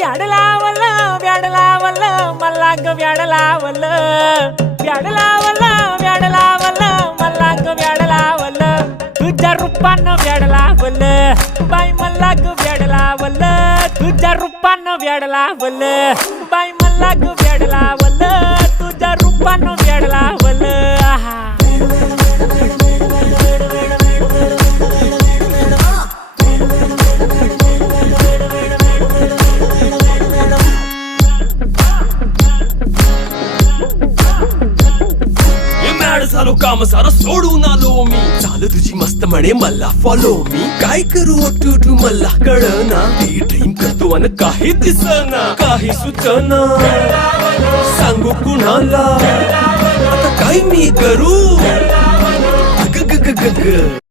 व्याड लावलं व्याड लावलं मला ग व्याड लावलं व्याड लावलं व्याड लावलं मला ग व्याड लावलं तुझ्या रूपानं व्याड लावलं बाई मला ग व्याड लावलं तुझ्या रूपानं व्याड लावलं बाई मला ग व्याड लावलं तुझ्या रूपानं व्याड लावलं आहा झालो काम सारं सोडून आलो मी चाल तुझी मस्त म्हणे मला फॉलो मी काय करू टू मला कळना ती ड्रीम करतो आणि काही दिसना काही सुचना सांगू कुणाला आता काय मी करू ग ग ग ग ग